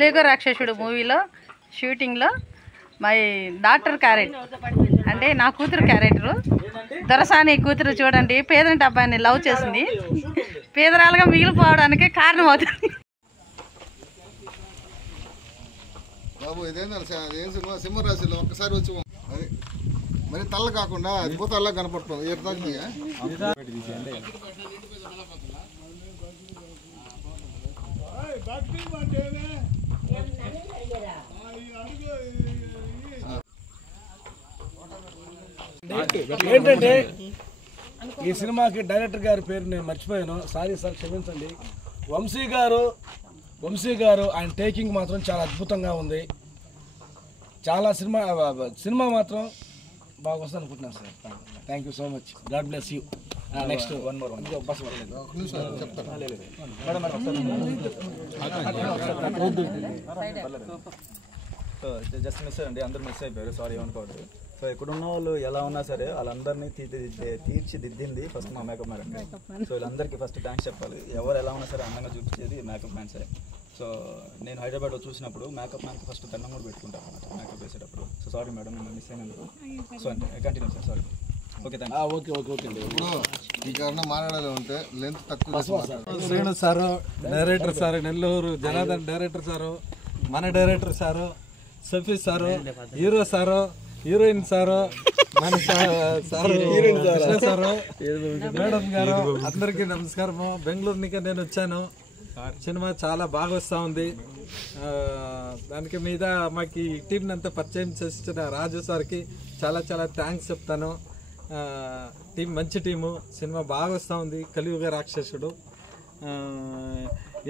లేగో రాక్షసుడు మూవీలో షూటింగ్లో మై డాక్టర్ క్యారెక్టర్ అంటే నా కూతురు క్యారెక్టరు దొరసాని కూతురు చూడండి పేదరింటి అబ్బాయిని లవ్ చేసింది పేదరాలుగా మిగిలిపోవడానికి కారణం అవుతుంది. బాబు ఇదేంటంటే సినిమా సింహరాశిలో ఒక్కసారి వచ్చి మరి తల్ల కాకుండా భూతాల్లా కనపడతాం ఏంటంటే ఈ సినిమాకి డైరెక్టర్ గారి పేరు నేను మర్చిపోయాను, సారీ సార్ క్షమించండి. వంశీ గారు ఆయన టేకింగ్ మాత్రం చాలా అద్భుతంగా ఉంది. చాలా సినిమా మాత్రం బాగా వస్తుంది అనుకుంటున్నాను sir. Thank you so much, God bless you. Next bus just miss అండి, అందరూ మిస్ అయిపోయారు, సారీ ఏమనుకోవద్దు. సో ఎక్కడున్న వాళ్ళు ఎలా ఉన్నా సరే వాళ్ళందరినీ తీర్చిదిద్దింది ఫస్ట్ మా మేకప్ మ్యాన్ అండి. సో వీళ్ళందరికీ ఫస్ట్ థ్యాంక్స్ చెప్పాలి. ఎవరు ఎలా ఉన్నా సరే అందంగా చూపించేది మేకప్ మ్యాన్సే. సో నేను హైదరాబాద్లో చూసినప్పుడు మేకప్ మ్యాన్కి ఫస్ట్ దండం కూడా పెట్టుకుంటాను అనమాట మేకప్ వేసేటప్పుడు. సో సారీ మేడం, నేను మిస్ అయినందుకు. సో అంటే continue sir, sorry. Okay thank you. Okay okay okay అండి. ఇప్పుడు ఇంకేమన్నా మాట్లాడాలి ఉంటే లెంత్ తక్కువ. Srinu sir director sir, Nellore Janardhan director sir, మన director sir, Safi sir, hero sir, heroine sir, మన సారు, కృష్ణ సారు, మేడం గారు, అందరికీ నమస్కారము. బెంగళూరు నుంచి నేను వచ్చాను. సినిమా చాలా బాగా వస్తూ ఉంది. దానికి మీద మాకు ఈ టీంని అంతా పరిచయం చేసిన రాజు సార్కి చాలా చాలా థ్యాంక్స్ చెప్తాను. టీం మంచి టీము, సినిమా బాగా వస్తూ ఉంది. కలియుగ రాక్షసుడు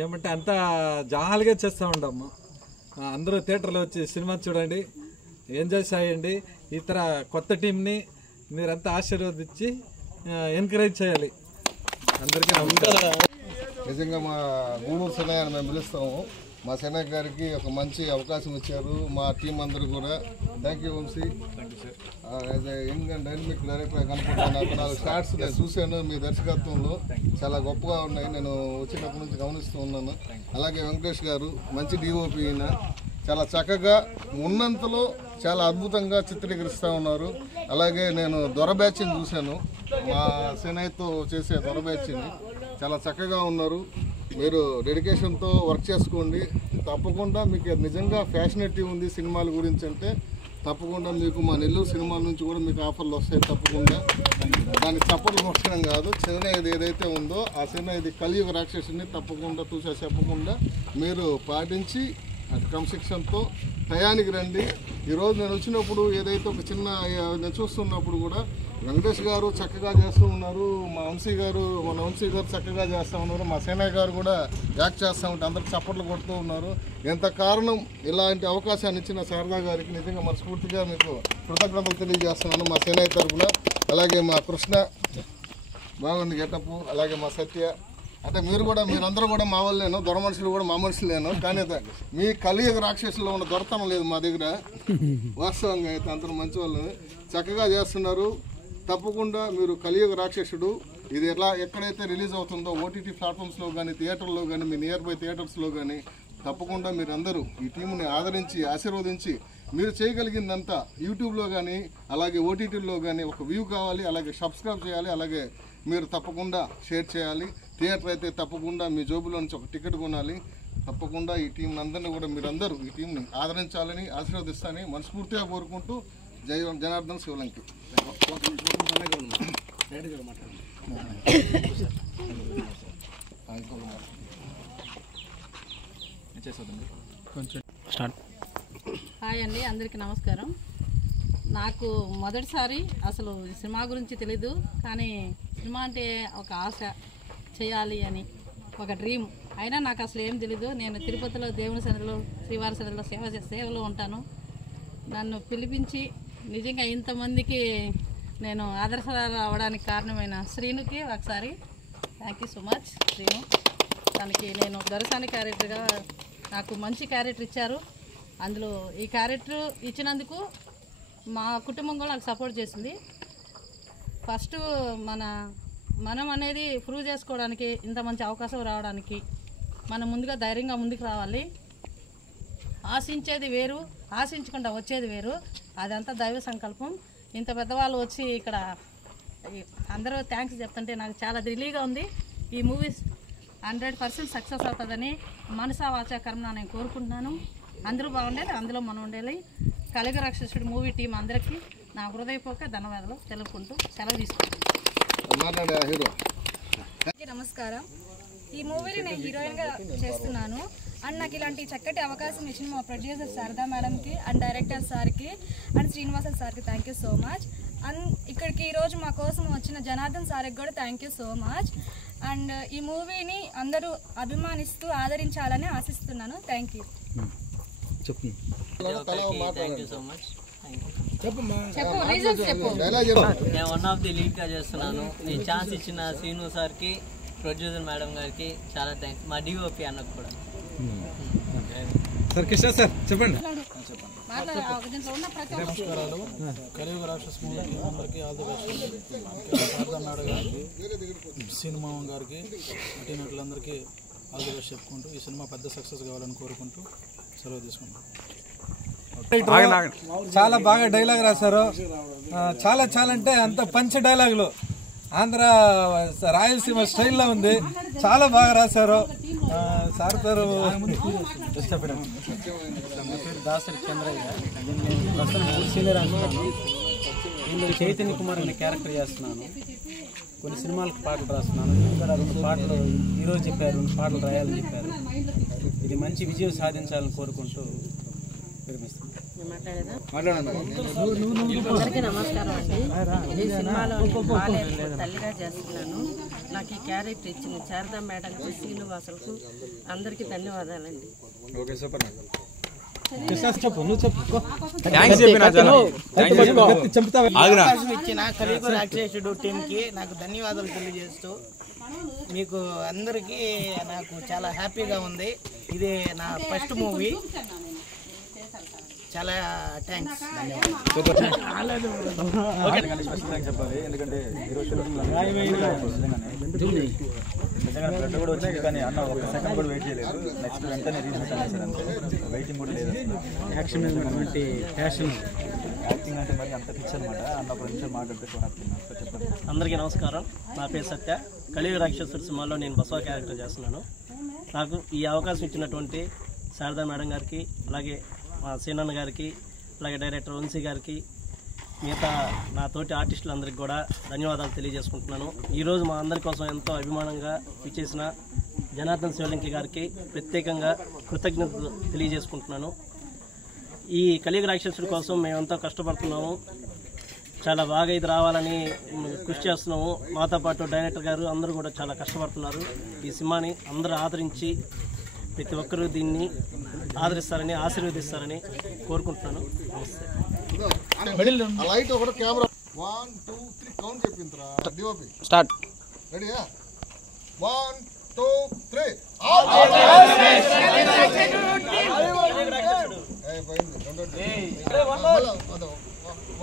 ఏమంటే అంతా జాలీగా చేస్తూ ఉంటాము. అందరూ థియేటర్లో వచ్చి సినిమా చూడండి, ఎంజాయ్ చేయండి. ఇతర కొత్త టీంని మీరంతా ఆశీర్వదించి ఎంకరేజ్ చేయాలి. అందరికీ నమస్కారం. నిజంగా మా గూడూరు సినయ్యని మేము పిలుస్తాము. మా సినయ్య గారికి ఒక మంచి అవకాశం ఇచ్చారు. మా టీం అందరూ కూడా thank you Vamsi. As a young and dynamic director కనపడ్డాను. నాకు 4 షార్ట్స్ నేను చూశాను మీ దర్శకత్వంలో, చాలా గొప్పగా ఉన్నాయి. నేను వచ్చినప్పటి నుంచి గమనిస్తూ ఉన్నాను. అలాగే వెంకటేష్ గారు మంచి డిఓపి, అయినా చాలా చక్కగా ఉన్నంతలో చాలా అద్భుతంగా చిత్రీకరిస్తూ ఉన్నారు. అలాగే నేను దొర బ్యాచ్ని చూశాను, మా సినయ్యతో చేసే దొర బ్యాచ్ని, చాలా చక్కగా ఉన్నారు. మీరు డెడికేషన్తో వర్క్ చేసుకోండి. తప్పకుండా మీకు నిజంగా ఫ్యాషనేటివ్ ఉంది సినిమాల గురించి అంటే తప్పకుండా మీకు మా నెల్లూరు సినిమాల నుంచి కూడా మీకు ఆఫర్లు వస్తాయి. తప్పకుండా దానికి చప్పట్లు కొట్టడం కాదు, చిన్న ఏదైతే ఉందో ఆ చిన్న ఇది కలియుగ రాక్షసుని తప్పకుండా చూసా చెప్పకుండా మీరు పాటించి క్రమశిక్షణతో టయానికి రండి. ఈరోజు నేను వచ్చినప్పుడు ఏదైతే ఒక చిన్న నేను చూస్తున్నప్పుడు కూడా వెంకటేష్ గారు చక్కగా చేస్తూ ఉన్నారు, మన వంశీ గారు చక్కగా చేస్తూ ఉన్నారు, మా సేనయ్య గారు కూడా యాక్ట్ చేస్తూ ఉంటే అందరికి చప్పట్లు కొడుతూ ఉన్నారు. ఎంత కారణం ఇలాంటి అవకాశాన్ని ఇచ్చిన శారదా గారికి నిజంగా మనస్ఫూర్తిగా మీకు కృతజ్ఞతలు తెలియజేస్తున్నాను మా సేనయ్య తరఫున. అలాగే మా కృష్ణ బాగుంది గెటప్, అలాగే మా సత్య, అంటే మీరందరూ కూడా మా వాళ్ళేను, దొర మనుషులు కూడా మా మనుషులేను. కానీ మీ కలియుగ రాక్షసులో ఉన్న దొరతనం లేదు మా దగ్గర. వాస్తవంగా అయితే అందరూ మంచి వాళ్ళు చక్కగా చేస్తున్నారు. తప్పకుండా మీరు కలియుగ రాక్షసుడు ఇది ఎక్కడైతే రిలీజ్ అవుతుందో ఓటీటీ ప్లాట్ఫామ్స్లో కానీ థియేటర్లో కానీ మీ నియర్ బై థియేటర్స్లో కానీ తప్పకుండా మీరందరూ ఈ టీంని ఆదరించి ఆశీర్వదించి మీరు చేయగలిగిందంతా యూట్యూబ్లో కానీ అలాగే ఓటీటీలో కానీ ఒక వ్యూ కావాలి, అలాగే సబ్స్క్రైబ్ చేయాలి, అలాగే మీరు తప్పకుండా షేర్ చేయాలి. థియేటర్ అయితే తప్పకుండా మీ జోబులో నుంచి ఒక టికెట్ కొనాలి. తప్పకుండా ఈ టీం అందరినీ కూడా మీరందరూ ఈ టీంని ఆదరించాలని ఆశీర్వదిస్తానని మనస్ఫూర్తిగా కోరుకుంటూ జై జనార్దన్ శివలంకి. హాయ్ అండి, అందరికీ నమస్కారం. నాకు మొదటిసారి అసలు సినిమా గురించి తెలీదు, కానీ సినిమా అంటే ఒక ఆశ, చేయాలి అని ఒక డ్రీమ్. అయినా నాకు అసలు ఏం తెలీదు. నేను తిరుపతిలో దేవుని సన్నిధిలో శ్రీవారి సన్నిధిలో సేవలో ఉంటాను. నన్ను పిలిపించి నిజంగా ఇంతమందికి నేను ఆదర్శరాలు అవ్వడానికి కారణమైన శ్రీనుకి ఒకసారి thank you so much. Srinu తనకి నేను దొరసాని క్యారెక్టర్గా నాకు మంచి క్యారెక్టర్ ఇచ్చారు. అందులో ఈ క్యారెక్టర్ ఇచ్చినందుకు మా కుటుంబం కూడా నాకు సపోర్ట్ చేసింది. ఫస్ట్ మనం అనేది ప్రూవ్ చేసుకోవడానికి ఇంత మంచి అవకాశం రావడానికి మనం ముందుగా ధైర్యంగా ముందుకు రావాలి. ఆశించేది వేరు, ఆశించకుండా వచ్చేది వేరు. అదంతా దైవ సంకల్పం. ఇంత పెద్దవాళ్ళు వచ్చి ఇక్కడ అందరూ థ్యాంక్స్ చెప్తుంటే నాకు చాలా రిలీగా ఉంది. ఈ మూవీస్ 100% సక్సెస్ అవుతుందని మనసా వాచా కర్మన నేను కోరుకుంటున్నాను. అందరూ బాగుండాలి, అందులో మనం ఉండాలి. కలిగ రాక్షసుడు మూవీ టీం అందరికీ నా హృదయపూర్వక ధన్యవాదాలు తెలుపుకుంటూ సెలవు తీసుకుంటాను. నమస్కారం. ఈ మూవీని నేను హీరోయిన్గా చేస్తున్నాను. అండ్ నాకు ఇలాంటి చక్కటి అవకాశం ఇచ్చిన మా ప్రొడ్యూసర్ శారదా మేడంకి అండ్ డైరెక్టర్ సార్కి అండ్ శ్రీనివాసన్ సార్కి thank you so much. And ఇక్కడికి ఈరోజు మా కోసం వచ్చిన జనార్దన్ సార్కి కూడా thank you so much. And ఈ మూవీని అందరూ అభిమానిస్తూ ఆదరించాలని ఆశిస్తున్నాను. Thank you. నేను వన్ ఆఫ్ ది లీడ్గా చేస్తున్నాను. ఈ ఛాన్స్ ఇచ్చిన శ్రీను సార్కి, ప్రొడ్యూసర్ మేడం గారికి చాలా థ్యాంక్స్. మా డిఓపి అన్నకు కూడా. సార్ కృష్ణ సార్ చెప్పండి. నమస్కారాలు. కలియుగ రాక్షస మూవీ అందరికీ all the best. Sharada madam గారికి, సినిమా గారికి, నటీనటులందరికీ ఆల్ ది బెస్ట్ చెప్పుకుంటూ ఈ సినిమా పెద్ద సక్సెస్ కావాలని కోరుకుంటూ సెలవు తీసుకుంటాం. చాలా బాగా డైలాగ్ రాశారు. చాలా చాలా అంటే అంత పంచ డైలాగులు ఆంధ్ర రాయలసీమ స్టైల్లో ఉంది. చాలా బాగా రాశారు సార్. పేరు దాసరి చంద్రయ్య. నేను ప్రస్తుతం సీనియర్ అంటున్నాను. ఇందులో చైతన్య కుమార్ అనే క్యారెక్టర్ చేస్తున్నాను. కొన్ని సినిమాలకు పాటలు రాస్తున్నాను. ఇక్కడ 2 పాటలు ఈరోజు చెప్పారు, 2 పాటలు రాయాలని చెప్పారు. ఇది మంచి విజయం సాధించాలని కోరుకుంటూ విరమిస్తున్నాను. అందరికీ నమస్కారం అండి. ఈ సినిమాలో తల్లిగా చేస్తున్నాను. నాకు ఈ క్యారెక్టర్ ఇచ్చిన శారదా మేడంకి, శ్రీనివాసులకు అందరికీ ధన్యవాదాలండి. ఇచ్చిన కలియుగ రాక్షసుడు టీంకి నాకు ధన్యవాదాలు తెలియజేస్తూ మీకు అందరికీ నాకు చాలా హ్యాపీగా ఉంది. ఇది నా ఫస్ట్ మూవీ. చాలా థ్యాంక్స్. చెప్పాలి. ఎందుకంటే ఈరోజు నిజంగా బ్లడ్ కూడా వచ్చింది, కానీ అన్న ఒక సెకండ్ కూడా వెయిట్ చేయలేదు. నెక్స్ట్ వెంటనే రీజన్ అనేసారు. అంతే, వెయిటింగ్ కూడా లేదు. యాక్షన్ ప్యాషన్ యాక్టింగ్ అంటే మరి అంత పిచ్చి అనమాట. అన్న ఒక నిమిషం మాట్లాడితే చెప్పండి. అందరికీ నమస్కారం. నా పేరు సత్య. కలియుగ రాక్షసుడు సినిమాలో నేను బసవ క్యారెక్టర్ చేస్తున్నాను. నాకు ఈ అవకాశం ఇచ్చినటువంటి శారదా మేడం గారికి, అలాగే మా సీనన్న గారికి, అలాగే డైరెక్టర్ వంశీ గారికి, మిగతా నా తోటి ఆర్టిస్టులందరికీ కూడా ధన్యవాదాలు తెలియజేసుకుంటున్నాను. ఈరోజు మా అందరి కోసం ఎంతో అభిమానంగా ఇచ్చేసిన జనార్దన్ శివలింకి గారికి ప్రత్యేకంగా కృతజ్ఞతలు తెలియజేసుకుంటున్నాను. ఈ కలియుగ రాక్షసుడి కోసం మేమంతా కష్టపడుతున్నాము. చాలా బాగా ఇది రావాలని కృషి చేస్తున్నాము. మాతో పాటు డైరెక్టర్ గారు అందరూ కూడా చాలా కష్టపడుతున్నారు. ఈ సినిమాని అందరూ ఆదరించి ప్రతి ఒక్కరూ దీన్ని ఆదరిస్తారని, ఆశీర్వదిస్తారని కోరుకుంటున్నాను. నమస్తే. లైట్ ఒకటి కెమెరా 1 2 3 కౌంట్ చెప్పిందిరా. DOP start. రెడీయా? 1 2 3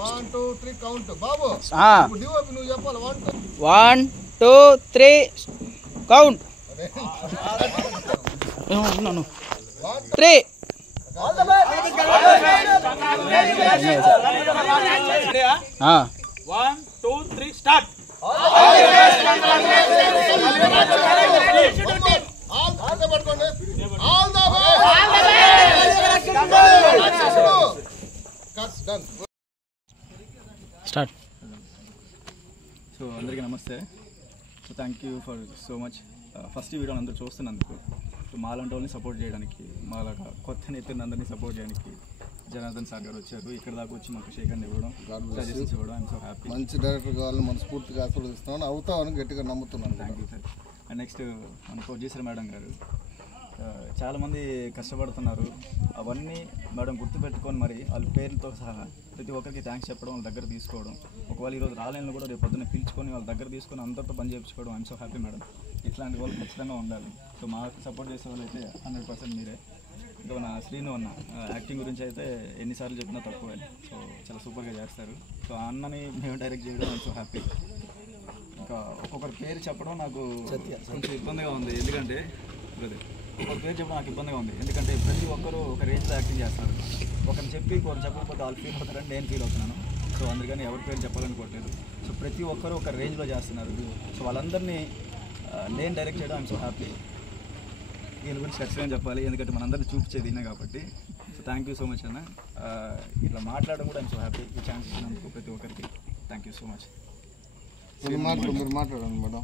1 2 3 కౌంట్. బాబు డిఓపి నువ్వు చెప్పాలి. 1 2 3 కౌంట్. 3 1 2 3 స్టార్ట్. స్టార్ట్. సో అందరికీ నమస్తే. So thank you for so much. First ఈ వీడియోని అందరూ చూస్తున్నందుకు. సో మాలాంటి వాళ్ళని సపోర్ట్ చేయడానికి, మాలాగా కొత్త నేతని అందరినీ సపోర్ట్ చేయడానికి జనార్దన్ సార్ గారు వచ్చారు. ఇక్కడ దాకా వచ్చి మాకు షేక్ ఇవ్వడం, సజెషన్స్ ఇవ్వడం. I'm so happy. మంచి డైరెక్టర్ కావాలని మనస్ఫూర్తిగా ఆశీర్వదిస్తామని అవుతామని గట్టిగా నమ్ముతున్నాను. Thank you sir. And next మన ప్రొడ్యూసర్ మేడం గారు చాలామంది కష్టపడుతున్నారు. అవన్నీ మేడం గుర్తుపెట్టుకొని మరి వాళ్ళ పేరుతో సహా ప్రతి ఒక్కరికి థ్యాంక్స్ చెప్పడం, వాళ్ళ దగ్గర తీసుకోవడం. ఒకవేళ ఈరోజు రాలేని కూడా రేపు పొద్దున్న పిలుచుకొని వాళ్ళ దగ్గర తీసుకొని అందరితో పని చేయించుకోవడం. I'm so happy madam. ఇట్లాంటి వాళ్ళు ఖచ్చితంగా ఉండాలి. సో మాకు సపోర్ట్ చేసే వాళ్ళు అయితే 100% మీరే. ఇంకా నా శ్రీను అన్న యాక్టింగ్ గురించి అయితే ఎన్నిసార్లు చెప్పినా తక్కువే. సో చాలా సూపర్గా చేస్తారు. సో ఆ అన్నని మేము డైరెక్ట్ చేయడం ఐఎమ్ సో హ్యాపీ. ఇంకా ఒక్కొక్కరి పేరు చెప్పడం నాకు కొంచెం ఇబ్బందిగా ఉంది. ఎందుకంటే ఒక పేరు చెప్పడం నాకు ఇబ్బందిగా ఉంది, ఎందుకంటే ప్రతి ఒక్కరు ఒక రేంజ్లో యాక్టింగ్ చేస్తున్నారు. ఒకరిని చెప్పి ఒకరు చెప్పకపోతే వాళ్ళు ఫీల్ అవుతారని నేను ఫీల్ అవుతున్నాను. సో అందుకని ఎవరి పేరు చెప్పాలనుకోవట్లేదు. సో ప్రతి ఒక్కరు ఒక రేంజ్లో చేస్తున్నారు. సో వాళ్ళందరినీ నేను డైరెక్ట్ చేయడం ఐఎమ్ సో హ్యాపీ. దీని గురించి ఖచ్చితంగా చెప్పాలి, ఎందుకంటే మనందరినీ చూపించేది ఇన్నే కాబట్టి. So thank you so much అన్న. ఇట్లా మాట్లాడడం కూడా ఐఎమ్ సో హ్యాపీ. ఈ ఛాన్స్ ఇచ్చినందుకు ప్రతి ఒక్కరికి థ్యాంక్ యూ సో మచ్. మీరు మాట్లాడండి మేడం.